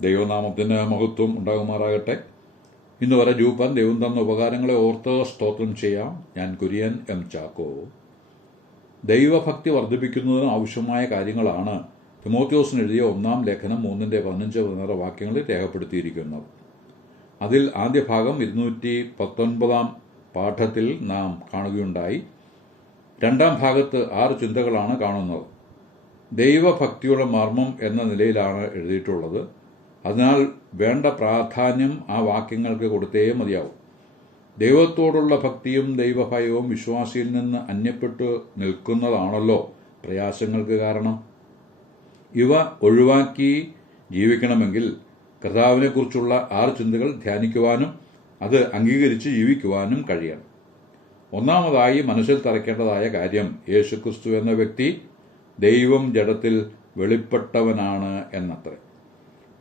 ദൈവനാമത്തിന് മഹത്വം ഉണ്ടാകുമാറാകട്ടെ. ഇന്ന് വരെ ജൂപ്പാൻ ദൈവം തന്ന ഉപകാരങ്ങളെ ഓർത്ത് സ്തോത്രം ചെയ്യാം. ഞാൻ കുര്യൻ എം ചാക്കോ. ദൈവഭക്തി വർദ്ധിപ്പിക്കുന്നതിന് ആവശ്യമായ കാര്യങ്ങളാണ് തിമോത്തിയോസിന് എഴുതിയ 1 ലേഖനം 3:15-16 വാക്യങ്ങളിൽ രേഖപ്പെടുത്തിയിരിക്കുന്നത്. അതിൽ ആദ്യ ഭാഗം 219 പാഠത്തിൽ നാം കാണുകയുണ്ടായി. രണ്ടാം ഭാഗത്ത് 6 ചിന്തകളാണ് കാണുന്നത്. ദൈവഭക്തിയുടെ മർമ്മം എന്ന നിലയിലാണ് എഴുതിയിട്ടുള്ളത്. അതിനാൽ വേണ്ട പ്രാധാന്യം ആ വാക്യങ്ങൾക്ക് കൊടുത്തേ മതിയാവും. ദൈവത്തോടുള്ള ഭക്തിയും ദൈവഭയവും വിശ്വാസിയിൽ നിന്ന് അന്യപ്പെട്ടു നിൽക്കുന്നതാണല്ലോ പ്രയാസങ്ങൾക്ക് കാരണം. ഇവ ഒഴിവാക്കി ജീവിക്കണമെങ്കിൽ കർത്താവിനെക്കുറിച്ചുള്ള 6 ചിന്തകൾ ധ്യാനിക്കുവാനും അത് അംഗീകരിച്ച് ജീവിക്കുവാനും കഴിയണം. ഒന്നാമതായി മനസ്സിൽ തറയ്ക്കേണ്ടതായ കാര്യം യേശുക്രിസ്തു എന്ന വ്യക്തി ദൈവം ജഡത്തിൽ വെളിപ്പെട്ടവനാണ് എന്നത്രേ.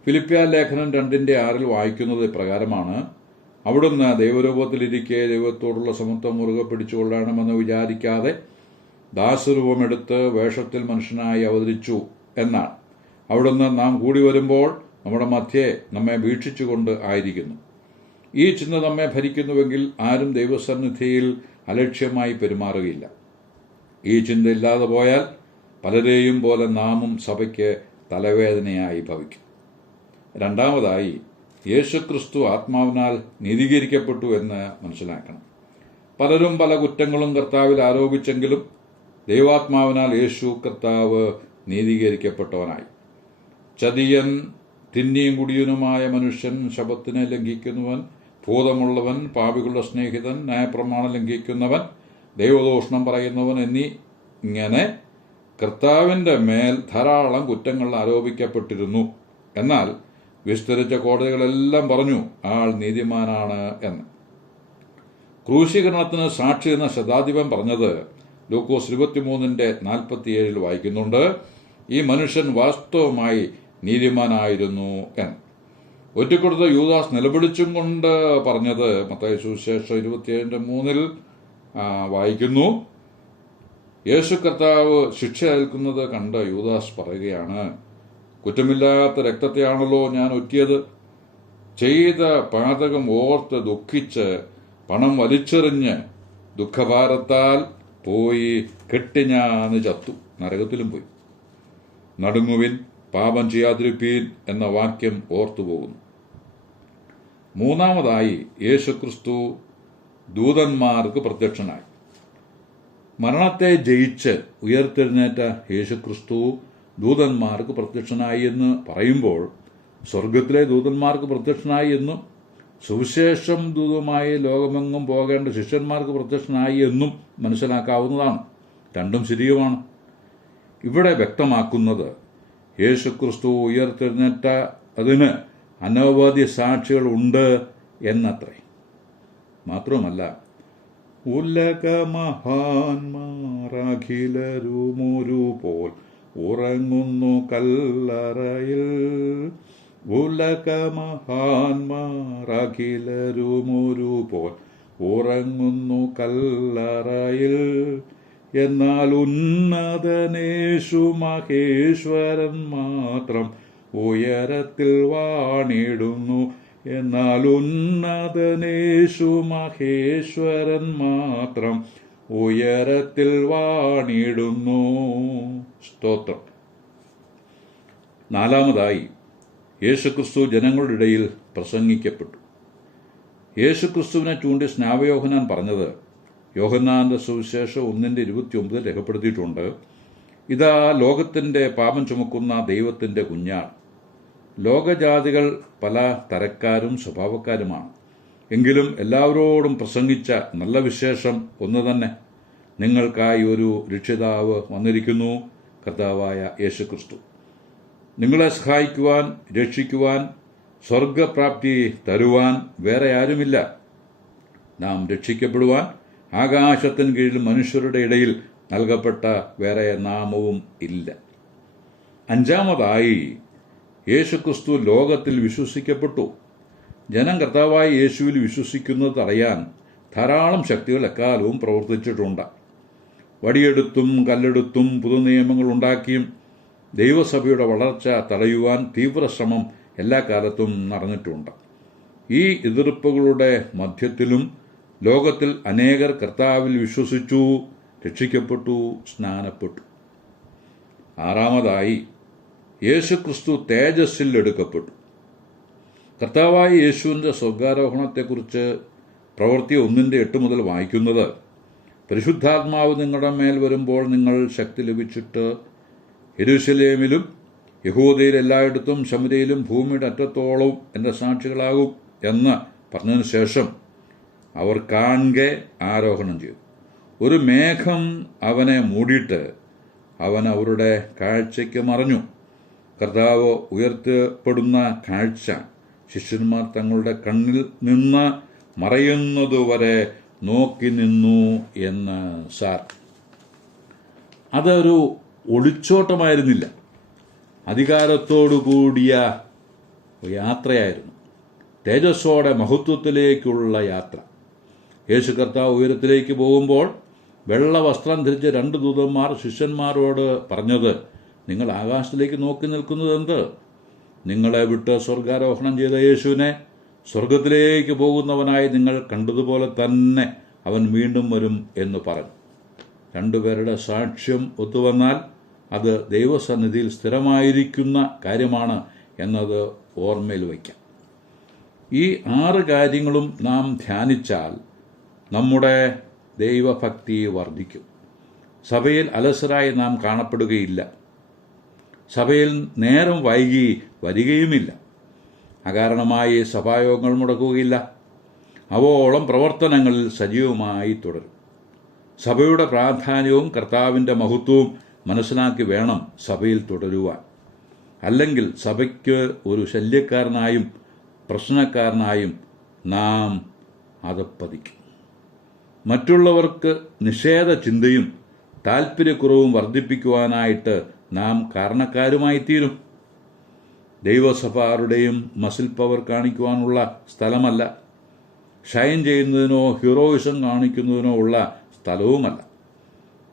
ഫിലിപ്പിയ ലേഖനം 2:6 വായിക്കുന്നത് ഇപ്രകാരമാണ്: അവിടുന്ന് ദൈവരൂപത്തിലിരിക്കെ ദൈവത്തോടുള്ള സമത്വം മുറുകെ പിടിച്ചുകൊള്ളണമെന്ന് വിചാരിക്കാതെ ദാസരൂപമെടുത്ത് വേഷത്തിൽ മനുഷ്യനായി അവതരിച്ചു എന്നാണ്. അവിടുന്ന് നാം കൂടി വരുമ്പോൾ നമ്മുടെ മധ്യേ നമ്മെ വീക്ഷിച്ചുകൊണ്ട് ആയിരിക്കുന്നു. ഈ ചിന്ത നമ്മെ ഭരിക്കുന്നുവെങ്കിൽ ആരും ദൈവസന്നിധിയിൽ അലക്ഷ്യമായി പെരുമാറുകയില്ല. ഈ ചിന്ത ഇല്ലാതെ പോയാൽ പലരെയും പോലെ നാമും സഭയ്ക്ക് തലവേദനയായി ഭവിക്കും. രണ്ടാമതായി, യേശുക്രിസ്തു ആത്മാവിനാൽ നീതീകരിക്കപ്പെട്ടു എന്ന് മനസ്സിലാക്കണം. പലരും പല കുറ്റങ്ങളും കർത്താവിൽ ആരോപിച്ചെങ്കിലും ദൈവാത്മാവിനാൽ യേശു കർത്താവ് നീതീകരിക്കപ്പെട്ടവനായി. ചതിയൻ, തിന്നിയും കുടിയനുമായ മനുഷ്യൻ, ശബത്തിനെ ലംഘിക്കുന്നവൻ, ഭൂതമുള്ളവൻ, പാപികളുടെ സ്നേഹിതൻ, ന്യായപ്രമാണം ലംഘിക്കുന്നവൻ, ദൈവദൂഷണം പറയുന്നവൻ ഇങ്ങനെ കർത്താവിൻ്റെ മേൽ ധാരാളം കുറ്റങ്ങൾ ആരോപിക്കപ്പെട്ടിരുന്നു. എന്നാൽ വിസ്തരിച്ച കോടതികളെല്ലാം പറഞ്ഞു ആൾ നീതിമാനാണ് എന്ന്. ക്രൂശീകരണത്തിന് സാക്ഷി എന്ന ശതാധിപൻ പറഞ്ഞത് ലൂക്കോസ് 23:47 വായിക്കുന്നുണ്ട്: ഈ മനുഷ്യൻ വാസ്തവമായി നീതിമാനായിരുന്നു എന്ന്. ഒറ്റിക്കൊടുത്ത യൂദാസ് നിലവിളിച്ചും കൊണ്ട് പറഞ്ഞത് മത്തായി സുവിശേഷം 27:3 വായിക്കുന്നു. യേശു കർത്താവ് ശിക്ഷ ഏൽക്കുന്നത് കണ്ട് യൂദാസ് പറയുകയാണ്: കുറ്റമില്ലാത്ത രക്തത്തെയാണല്ലോ ഞാൻ ഒറ്റിയത്. ചെയ്ത പാതകം ഓർത്ത് ദുഃഖിച്ച് പണം വലിച്ചെറിഞ്ഞ് ദുഃഖഭാരത്താൽ പോയി കെട്ടിഞ്ഞാന്ന് ചത്തു, നരകത്തിലും പോയി. നടുങ്ങുവിൻ, പാപം ചെയ്യാതിരിപ്പീൻ എന്ന വാക്യം ഓർത്തുപോകുന്നു. മൂന്നാമതായി, യേശുക്രിസ്തു ദൂതന്മാർക്ക് പ്രത്യക്ഷനായി. മരണത്തെ ജയിച്ച് ഉയർത്തെഴുന്നേറ്റ യേശുക്രിസ്തു ദൂതന്മാർക്ക് പ്രത്യക്ഷനായി എന്ന് പറയുമ്പോൾ സ്വർഗത്തിലെ ദൂതന്മാർക്ക് പ്രത്യക്ഷനായി എന്നും സുവിശേഷം ദൂതമായി ലോകമെങ്ങും പോകേണ്ട ശിഷ്യന്മാർക്ക് പ്രത്യക്ഷനായി എന്നും മനസ്സിലാക്കാവുന്നതാണ്. രണ്ടും ശരിയുമാണ്. ഇവിടെ വ്യക്തമാക്കുന്നത് യേശുക്രിസ്തു ഉയർത്തെഴുന്നേറ്റ അതിന് അനവധി സാക്ഷികൾ ഉണ്ട് എന്നത്രേ. മാത്രമല്ല, ഉലകമഹാന്മാരഖിലരുമൊരു പോൽ ഉറങ്ങുന്നു കല്ലറയിൽ. ഉലകമഹാന്മാരഖിലരുമൊരു പോൽ ഉറങ്ങുന്നു കല്ലറയിൽ. എന്നാൽ ഉന്നതനേശു മഹേശ്വരൻ മാത്രം ഉയരത്തിൽ വാണിടുന്നു. എന്നാൽ ഉന്നതനേശു മഹേശ്വരൻ മാത്രം ഉയരത്തിൽ വാണിടുന്നു. സ്തോത്രം. നാലാമതായി, യേശുക്രിസ്തു ജനങ്ങളുടെ ഇടയിൽ പ്രസംഗിക്കപ്പെട്ടു. യേശുക്രിസ്തുവിനെ ചൂണ്ടി സ്നാപയോഹന്നാൻ പറഞ്ഞത് യോഹന്നാന്റെ സുവിശേഷം 1:29 രേഖപ്പെടുത്തിയിട്ടുണ്ട്: ഇതാ ലോകത്തിൻ്റെ പാപം ചുമക്കുന്ന ദൈവത്തിൻ്റെ കുഞ്ഞാണ്. ലോകജാതികൾ പല തരക്കാരും സ്വഭാവക്കാരുമാണ്. എങ്കിലും എല്ലാവരോടും പ്രസംഗിച്ച നല്ല വിശേഷം ഒന്ന് തന്നെ: നിങ്ങൾക്കായി ഒരു രക്ഷിതാവ് വന്നിരിക്കുന്നു, കർത്താവായ യേശുക്രിസ്തു. നിങ്ങളെ സഹായിക്കുവാൻ, രക്ഷിക്കുവാൻ, സ്വർഗപ്രാപ്തി തരുവാൻ വേറെ ആരുമില്ല. നാം രക്ഷിക്കപ്പെടുവാൻ ആകാശത്തിന് കീഴിൽ മനുഷ്യരുടെ ഇടയിൽ നൽകപ്പെട്ട വേറെ നാമവും ഇല്ല. അഞ്ചാമതായി, യേശുക്രിസ്തു ലോകത്തിൽ വിശ്വസിക്കപ്പെട്ടു. ജനം കർത്താവായ യേശുവിൽ വിശ്വസിക്കുന്നത് തടയാൻ ധാരാളം ശക്തികൾ എക്കാലവും പ്രവർത്തിച്ചിട്ടുണ്ട്. വടിയെടുത്തും കല്ലെടുത്തും പുതുനിയമങ്ങൾ ഉണ്ടാക്കിയും ദൈവസഭയുടെ വളർച്ച തടയുവാൻ തീവ്രശ്രമം എല്ലാ കാലത്തും നടന്നിട്ടുണ്ട്. ഈ എതിർപ്പുകളുടെ മധ്യത്തിലും ലോകത്തിൽ അനേകർ കർത്താവിൽ വിശ്വസിച്ചു, രക്ഷിക്കപ്പെട്ടു, സ്നാനപ്പെട്ടു. ആറാമതായി, യേശുക്രിസ്തു തേജസ്സിൽ എടുക്കപ്പെട്ടു. കർത്താവായ യേശുവിൻ്റെ സ്വർഗാരോഹണത്തെക്കുറിച്ച് പ്രവൃത്തി 1:8 മുതൽ വായിക്കുന്നത്, പരിശുദ്ധാത്മാവ് നിങ്ങളുടെ മേൽ വരുമ്പോൾ നിങ്ങൾ ശക്തി ലഭിച്ചിട്ട് യെരൂശലേമിലും യഹൂദയിൽ എല്ലായിടത്തും ശമര്യയിലും ഭൂമിയുടെ അറ്റത്തോളവും എൻ്റെ സാക്ഷികളാകും എന്ന് പറഞ്ഞതിന് ശേഷം അവർ കാണെ ആരോഹണം ചെയ്തു. ഒരു മേഘം അവനെ മൂടിയിട്ട് അവൻ അവരുടെ കാഴ്ചയ്ക്ക് മറഞ്ഞു. കർത്താവ് ഉയർത്തപ്പെടുന്ന കാഴ്ച ശിഷ്യന്മാർ തങ്ങളുടെ കണ്ണിൽ നിന്ന് മറയുന്നതുവരെ നോക്കി നിന്നു എന്ന് സാർ. അതൊരു ഒളിച്ചോട്ടമായിരുന്നില്ല, അധികാരത്തോടു കൂടിയ യാത്രയായിരുന്നു. തേജസ്സോടെ മഹത്വത്തിലേക്കുള്ള യാത്ര. യേശു കർത്താവ് ഉയരത്തിലേക്ക് പോകുമ്പോൾ വെള്ള വസ്ത്രം ധരിച്ച 2 ദൂതന്മാർ ശിഷ്യന്മാരോട് പറഞ്ഞത്, നിങ്ങൾ ആകാശത്തിലേക്ക് നോക്കി നിൽക്കുന്നത് എന്ത്? നിങ്ങളെ വിട്ട് സ്വർഗാരോഹണം ചെയ്ത യേശുവിനെ സ്വർഗത്തിലേക്ക് പോകുന്നവനായി നിങ്ങൾ കണ്ടതുപോലെ തന്നെ അവൻ വീണ്ടും വരും എന്ന് പറഞ്ഞു. 2 പേരുടെ സാക്ഷ്യം ഒത്തുവന്നാൽ അത് ദൈവസന്നിധിയിൽ സ്ഥിരമായിരിക്കുന്ന കാര്യമാണ് എന്നത് ഓർമ്മയിൽ വയ്ക്കാം. ഈ 6 കാര്യങ്ങളും നാം ധ്യാനിച്ചാൽ നമ്മുടെ ദൈവഭക്തി വർദ്ധിക്കും. സഭയിൽ അലസരായി നാം കാണപ്പെടുകയില്ല. സഭയിൽ നേരം വൈകി വരികയുമില്ല. അകാരണമായി സഭായോഗങ്ങൾ മുടക്കുകയില്ല. അവോളം പ്രവർത്തനങ്ങളിൽ സജീവമായി തുടരും. സഭയുടെ പ്രാധാന്യവും കർത്താവിൻ്റെ മഹത്വവും മനസ്സിലാക്കി വേണം സഭയിൽ തുടരുവാൻ. അല്ലെങ്കിൽ സഭയ്ക്ക് ഒരു ശല്യക്കാരനായും പ്രശ്നക്കാരനായും നാം അധപ്പതിക്കും. മറ്റുള്ളവർക്ക് നിഷേധ ചിന്തയും താൽപ്പര്യക്കുറവും വർദ്ധിപ്പിക്കുവാനായിട്ട് നാം കാരണക്കാരുമായിത്തീരും. ദൈവസഭ ആരുടെയും മസിൽ പവർ കാണിക്കുവാനുള്ള സ്ഥലമല്ല. ഷൈൻ ചെയ്യുന്നതിനോ ഹീറോയിസം കാണിക്കുന്നതിനോ ഉള്ള സ്ഥലവുമല്ല.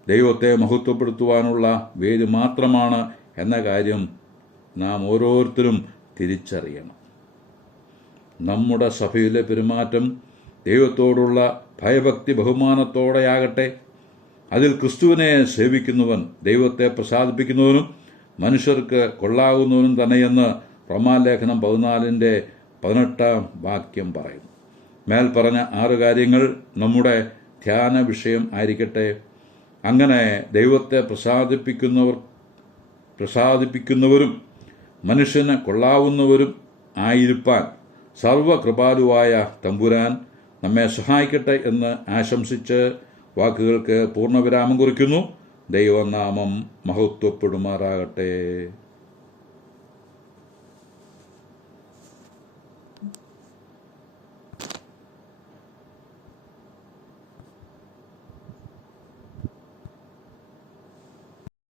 ദൈവത്തെ മഹത്വപ്പെടുത്തുവാനുള്ള വേദി മാത്രമാണ് എന്ന കാര്യം നാം ഓരോരുത്തരും തിരിച്ചറിയണം. നമ്മുടെ സഭയിലെ പെരുമാറ്റം ദൈവത്തോടുള്ള ഭയഭക്തി ബഹുമാനത്തോടെയാകട്ടെ. അതിൽ ക്രിസ്തുവിനെ സേവിക്കുന്നവൻ ദൈവത്തെ പ്രസാദിപ്പിക്കുന്നവനും മനുഷ്യർക്ക് കൊള്ളാവുന്നവനും തന്നെയെന്ന് റോമാലേഖനം 14:18 പറയുന്നു. മേൽ പറഞ്ഞ 6 കാര്യങ്ങൾ നമ്മുടെ ധ്യാന വിഷയം ആയിരിക്കട്ടെ. അങ്ങനെ ദൈവത്തെ പ്രസാദിപ്പിക്കുന്നവരും മനുഷ്യന് കൊള്ളാവുന്നവരും ആയിരിക്കാൻ സർവകൃപാലുവായ തമ്പുരാൻ നമ്മെ സഹായിക്കട്ടെ എന്ന് ആശംസിച്ച് വാക്കുകൾക്ക് പൂർണ്ണവിരാമം കുറിക്കുന്നു. ദൈവനാമം മഹത്വപ്പെടുമാറാകട്ടെ.